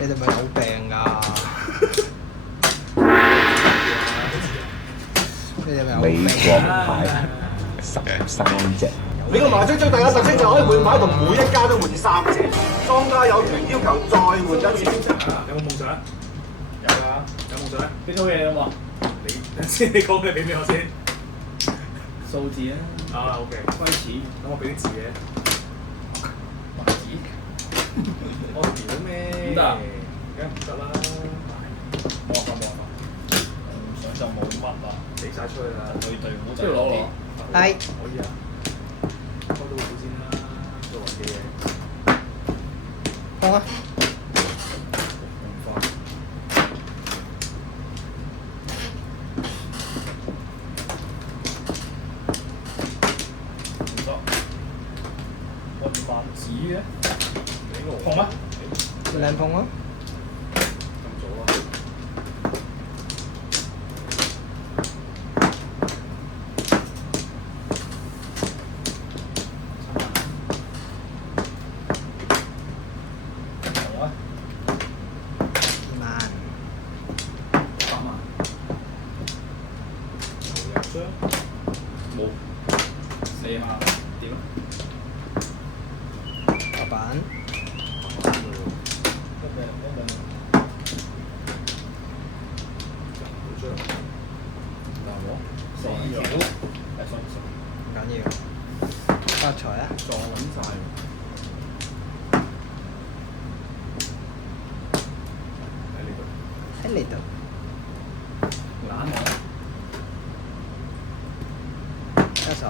你哋咪有病㗎？你哋咪有美病國牌13隻。你個麻雀最大嘅特色就可以換牌，同每一家都換3隻。莊家有權要求再換一次。有冇夢想？有㗎，有夢想。邊套嘢有冇？你先，你講嘅俾咩我先？數字啊！啊 OK，開始。咁我俾啲字嘅。麻子。我屌咩？唔得啊！梗係唔得啦。冇辦法冇辦法。想就冇乜啦，俾晒出去啦。對隊伍就不如攞攞。係可以啊。開到股先啦，做人嘅嘢。放啊！咁快。唔得。運萬子嘅，俾我。碰啊！靚碰啊！咁早啊！碰啊2萬！8萬。有張。冇。4萬點啊？老闆，4條，係信唔信？唔緊要，發財啊！撞穩晒。喺呢度。喺你度，懶我。一手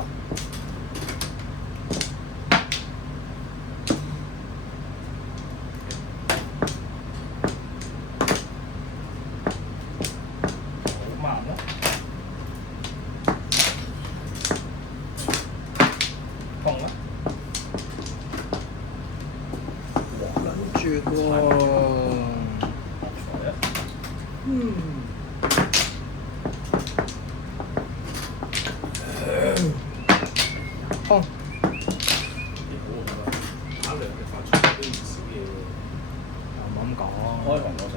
好慢咯。碰啦！撚絕喎！財啊！碰幾好啊！打兩嘅發出都唔少嘢喎。又唔好咁開講，紅我想。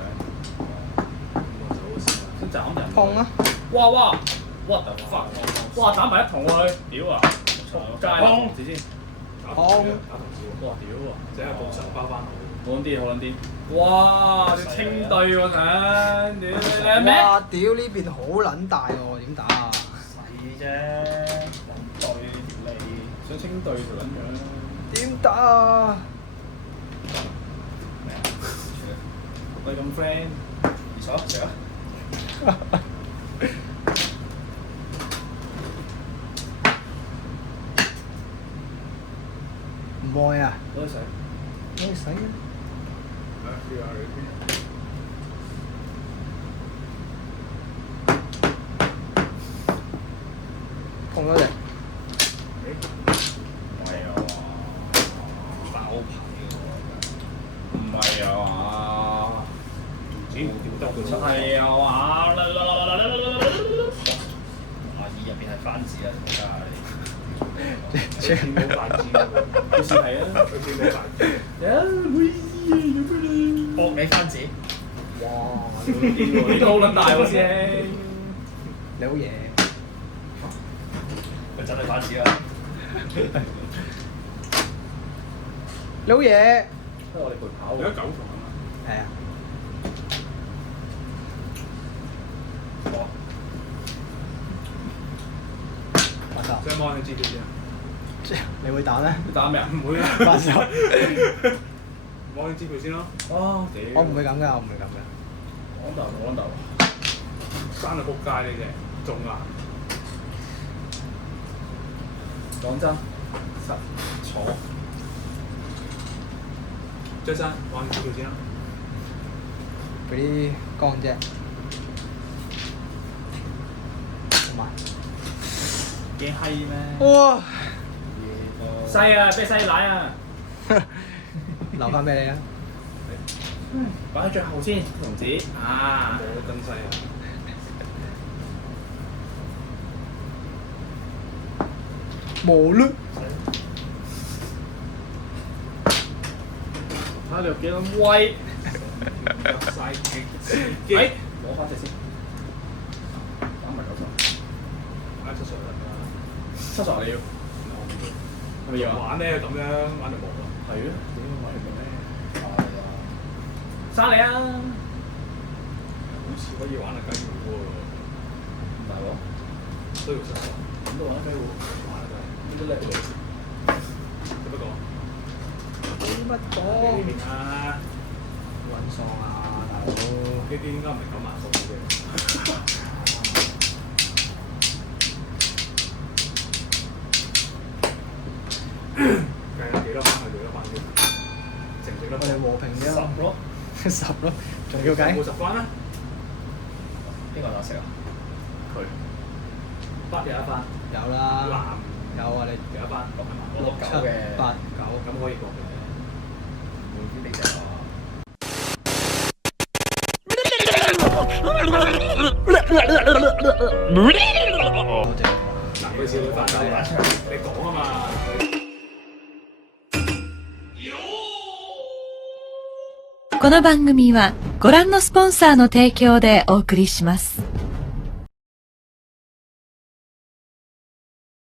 咁我走先啦。先斬人。碰啊！哇哇！What the fuck！哇斬埋一筒喎你，屌啊！仆街啦！同事先。打同事打同事喎。哇屌啊！即係報仇包翻好。好撚啲好撚啲。哇！你清對喎想，屌你咩？哇！屌呢邊好撚大喎，點打啊？細啫，人對條脷，想清對條撚樣。點打啊？咩啊？我哋咁 friend，二手食啊！唔愛啊！攞去食。可以使啊！啊，佢話你邊？碰多隻，唔係啊嘛，爆牌喎！唔係啊嘛，屌得佢真係啊嘛！華爾入邊係番字啊，真係。你冇大字喎。好似係啊。佢冇大字。唔好意思啊，有咩啦？搏你番字。哇！呢個好撚大喎，師兄。你好嘢，佢真係番字啊！你好嘢，不如我哋陪跑喎。有得9筒啊嘛。係啊！哇！發手，張芒你知唔知啊？你會打咩？你打咩啊？唔會啊。發手，芒你支票先咯。哦，屌！我唔會咁㗎，我唔會咁㗎。講豆講豆。生到仆街呢隻，中啊！講真，實坐。張生，玩支票先啦。嗰啲乾啫，同埋驚閪咩？哇！西啊，俾西奶啊！留翻俾你啊！擺喺最後先，同志啊！我真西啊！冇啦，睇下你有幾撚威？晒極自哎己。攞翻隻先，打埋九十，玩出水啦！ 70你要，係咪要啊？玩咧咁樣玩就冇啦。係啊，點解玩唔到咧？生你啊！好似可以玩下雞糊喎，唔係喎，都要上。咁都玩得雞喎，玩得呢都叻喎。只不過乜呢講？邊啊，揾喪啊，大佬！呢啲應該唔係9萬數嘅。計下幾多番去幾多番先，值唔值得？我哋和平啫10咯， 10咯，仲要計冇10番啊？邊個打食啊？佢北有一番，有啦，南有啊，你有一番，6係嘛？我7 9嘅， 8 9咁可以過嘅。會邊你隻啊？多謝。嗱，佢少會翻手啦，你講啊嘛。この番組はご覧のスポンサーの提供でお送りします。